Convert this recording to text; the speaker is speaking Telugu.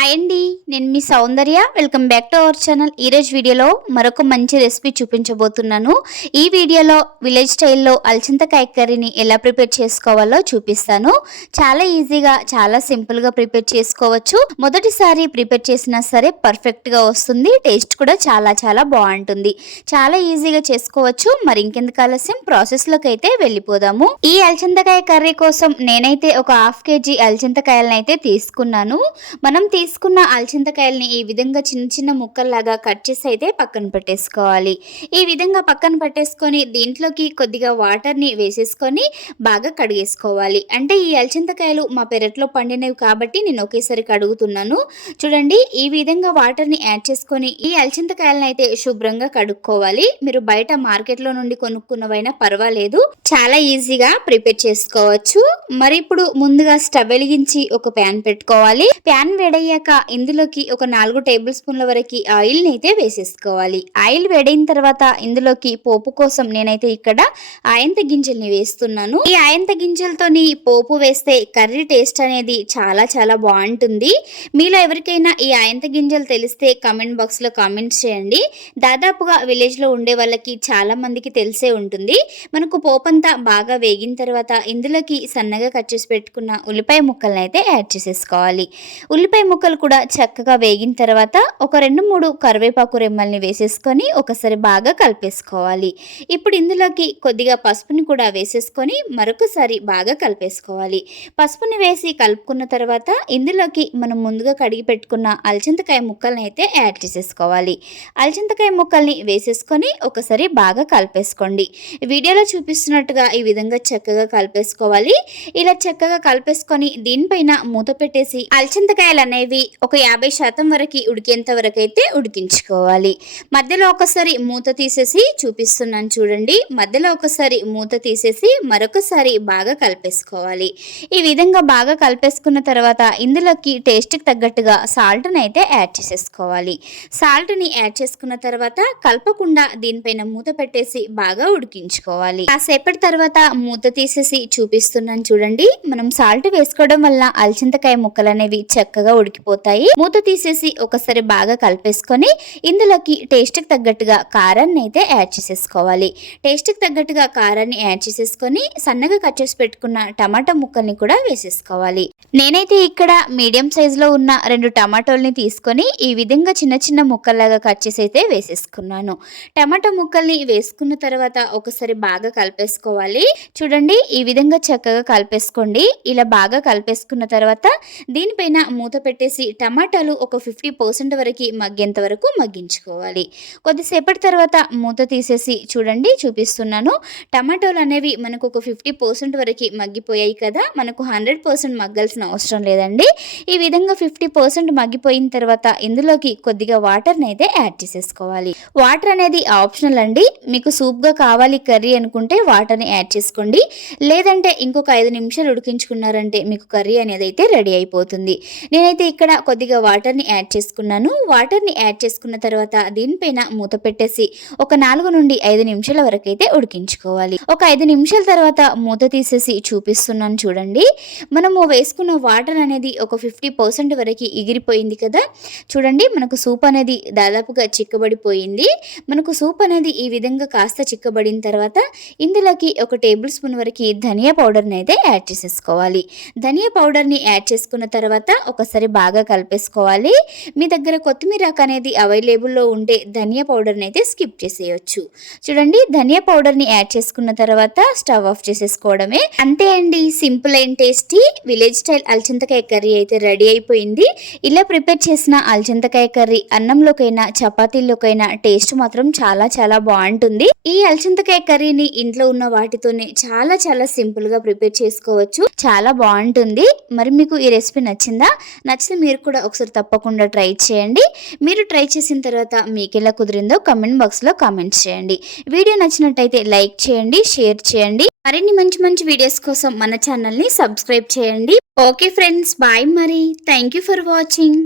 హాయ్ అండి, నేను మీ Soundarya. Welcome back to our channel. ఈరోజు వీడియోలో మరొక మంచి రెసిపీ చూపించబోతున్నాను. ఈ వీడియోలో విలేజ్ స్టైల్లో అలచింతకాయ కర్రీని ఎలా ప్రిపేర్ చేసుకోవాలో చూపిస్తాను. చాలా ఈజీగా, చాలా సింపుల్గా ప్రిపేర్ చేసుకోవచ్చు. మొదటిసారి ప్రిపేర్ చేసినా సరే పర్ఫెక్ట్గా వస్తుంది. టేస్ట్ కూడా చాలా చాలా బాగుంటుంది. చాలా ఈజీగా చేసుకోవచ్చు. మరి ఇంకెందుకు ఆలస్యం, ప్రాసెస్లోకి అయితే వెళ్ళిపోదాము. ఈ అలచింతకాయ కర్రీ కోసం నేనైతే ఒక 1/2 kg అలచింతకాయలను అయితే తీసుకున్నాను. మనం తీసుకున్న అలచింతకాయల్ని ఈ విధంగా చిన్న చిన్న ముక్కల్లాగా కట్ చేసి అయితే పక్కన పెట్టేసుకోవాలి. ఈ విధంగా పక్కన పెట్టేసుకొని దీంట్లోకి కొద్దిగా వాటర్ని వేసేసుకొని బాగా కడిగేసుకోవాలి. అంటే ఈ అలచింతకాయలు మా పెరట్లో పండినవి కాబట్టి నేను ఒకేసారి కడుగుతున్నాను. చూడండి, ఈ విధంగా వాటర్ని యాడ్ చేసుకొని ఈ అలచింతకాయలను అయితే శుభ్రంగా కడుక్కోవాలి. మీరు బయట మార్కెట్లో నుండి కొనుక్కున్నవైనా పర్వాలేదు, చాలా ఈజీగా ప్రిపేర్ చేసుకోవచ్చు. మరి ఇప్పుడు ముందుగా స్టవ్ వెలిగించి ఒక ప్యాన్ పెట్టుకోవాలి. ప్యాన్ వేడయ్యాక ఇందులోకి ఒక 4 టేబుల్ స్పూన్ల వరకు ఆయిల్ని అయితే వేసేసుకోవాలి. ఆయిల్ వేడైన తర్వాత ఇందులోకి పోపు కోసం నేనైతే ఇక్కడ ఆయంత గింజల్ని వేస్తున్నాను. ఈ ఆయంత గింజలతోని పోపు వేస్తే కర్రీ టేస్ట్ అనేది చాలా చాలా బాగుంటుంది. మీలో ఎవరికైనా ఈ ఆయంత గింజలు తెలిస్తే కామెంట్ బాక్స్లో కామెంట్స్ చేయండి. దాదాపుగా విలేజ్లో ఉండే వాళ్ళకి చాలా మందికి తెలిసే ఉంటుంది. మనకు పోపంతా బాగా వేగిన తర్వాత ఇందులోకి సన్నగా కట్ చేసి పెట్టుకున్న ఉల్లిపాయ ముక్కలను అయితే యాడ్ చేసేసుకోవాలి. ఉల్లిపాయ ముక్కలు కూడా చక్కగా వేగిన తర్వాత ఒక 2-3 కరివేపాకు రెమ్మల్ని వేసేసుకొని ఒకసారి బాగా కలిపేసుకోవాలి. ఇప్పుడు ఇందులోకి కొద్దిగా పసుపుని కూడా వేసేసుకొని మరొకసారి బాగా కలిపేసుకోవాలి. పసుపుని వేసి కలుపుకున్న తర్వాత ఇందులోకి మనం ముందుగా కడిగి పెట్టుకున్న అలచింతకాయ ముక్కల్ని అయితే యాడ్ చేసేసుకోవాలి. అలచింతకాయ ముక్కల్ని వేసేసుకొని ఒకసారి బాగా కలిపేసుకోండి. వీడియోలో చూపిస్తున్నట్టుగా ఈ విధంగా చక్కగా కలిపేసుకోవాలి. ఇలా చక్కగా కలిపేసుకొని దీనిపైన మూత పెట్టేసి అలచింతకాయలు అనేవి ఒక 50% వరకు ఉడికేంత వరకు అయితే ఉడికించుకోవాలి. మధ్యలో ఒకసారి మూత తీసేసి చూపిస్తున్నాను చూడండి. మధ్యలో ఒకసారి మూత తీసేసి మరొకసారి బాగా కలిపేసుకోవాలి. ఈ విధంగా బాగా కలిపేసుకున్న తర్వాత ఇందులోకి టేస్ట్కి తగ్గట్టుగా సాల్ట్ని అయితే యాడ్ చేసేసుకోవాలి. సాల్ట్ని యాడ్ చేసుకున్న తర్వాత కలపకుండా దీనిపైన మూత పెట్టేసి బాగా ఉడికించుకోవాలి. కాసేపటి తర్వాత మూత తీసేసి చూపిస్తున్నాను చూడండి. మనం సాల్ట్ వేసుకోవడం వల్ల అలచింతకాయ ముక్కలు అనేవి చక్కగా ఉడికిపోతాయి. మూత తీసేసి ఒకసారి బాగా కలిపేసుకొని ఇందులోకి టేస్ట్కి తగ్గట్టుగా కారాన్ని అయితే యాడ్ చేసేసుకోవాలి. టేస్ట్కి తగ్గట్టుగా కారాన్ని యాడ్ చేసేసుకొని సన్నగా కట్ చేసి పెట్టుకున్న టమాటా ముక్కల్ని కూడా వేసేసుకోవాలి. నేనైతే ఇక్కడ మీడియం సైజులో ఉన్న 2 టమాటోల్ని తీసుకొని ఈ విధంగా చిన్న చిన్న ముక్కల్లాగా కట్ చేసి అయితే వేసేసుకున్నాను. టమాటా ముక్కల్ని వేసుకున్న తర్వాత ఒకసారి బాగా కలిపేసుకోవాలి. చూడండి, ఈ విధంగా చక్కగా కలిపేసుకోండి. ఇలా బాగా కలిపేసుకున్న తర్వాత దీనిపైన మూత పెట్టేసి టమాటాలు ఒక 50% వరకు మగ్గేంత వరకు మగ్గించుకోవాలి. కొద్దిసేపటి తర్వాత మూత తీసేసి చూడండి, చూపిస్తున్నాను. టమాటాలు అనేవి మనకు ఒక 50% వరకు మగ్గిపోయాయి కదా, మనకు 100% మగ్గాల్సిన అవసరం లేదండి. ఈ విధంగా 50% మగ్గిపోయిన తర్వాత ఇందులోకి కొద్దిగా వాటర్ని అయితే యాడ్ చేసేసుకోవాలి. వాటర్ అనేది ఆప్షనల్ అండి. మీకు సూప్గా కావాలి కర్రీ అనుకుంటే వాటర్ని యాడ్ చేసుకోండి. లేదంటే ఇంకొక 5 నిమిషాలు ఉడికించుకున్నారంటే మీకు కర్రీ అనేది అయితే రెడీ అయిపోతుంది. నేనైతే ఇక్కడ కొద్దిగా వాటర్ని యాడ్ చేసుకున్నాను. వాటర్ని యాడ్ చేసుకున్న తర్వాత దీనిపైన మూత పెట్టేసి ఒక 4 నుండి 5 నిమిషాల వరకు అయితే ఉడికించుకోవాలి. ఒక 5 నిమిషాల తర్వాత మూత తీసేసి చూపిస్తున్నాను చూడండి. మనము వేసుకున్న వాటర్ అనేది ఒక 50% వరకు ఎగిరిపోయింది కదా. చూడండి, మనకు సూప్ అనేది దాదాపుగా చిక్కబడిపోయింది. మనకు సూప్ అనేది ఈ విధంగా కాస్త చిక్కబడిన తర్వాత ఇందులోకి ఒక టేబుల్ స్పూన్ వరకు ధనియా పౌడర్ని అయితే యాడ్ చేసేసుకోవాలి. ధనియా పౌడర్ని యాడ్ చేసుకున్న తర్వాత ఒకసారి బాగా కలిపేసుకోవాలి. మీ దగ్గర కొత్తిమీర అనేది అవైలబుల్లో ఉంటే ధనియా పౌడర్ని అయితే స్కిప్ చేసేయచ్చు. చూడండి, ధనియా పౌడర్ని యాడ్ చేసుకున్న తర్వాత స్టవ్ ఆఫ్ చేసేసుకోవడమే. అంతే అండి, simple and tasty village style అలచింతకాయ కర్రీ అయితే రెడీ అయిపోయింది. ఇలా ప్రిపేర్ చేసిన అలచింతకాయ కర్రీ అన్నంలోకైనా చపాతీల్లోకైనా టేస్ట్ మాత్రం చాలా చాలా బాగుంటుంది. ఈ అలచింతకాయ కర్రీని ఇంట్లో ఉన్న వాటితోనే చాలా చాలా సింపుల్గా ప్రిపేర్ చేసుకోవచ్చు. చాలా బాగుంటుంది. మరి మీకు ఈ రెసిపీ నచ్చిందా? నచ్చితే మీరు కూడా ఒకసారి తప్పకుండా ట్రై చేయండి. మీరు ట్రై చేసిన తర్వాత మీకు ఎలా కుదిరిందో కామెంట్ బాక్స్లో కామెంట్స్ చేయండి. వీడియో నచ్చినట్టయితే లైక్ చేయండి, షేర్ చేయండి. మరిన్ని మంచి మంచి వీడియోస్ కోసం మన ఛానల్ని సబ్స్క్రైబ్ చేయండి. Okay friends, bye. మరి థ్యాంక్ యూ ఫర్ వాచింగ్.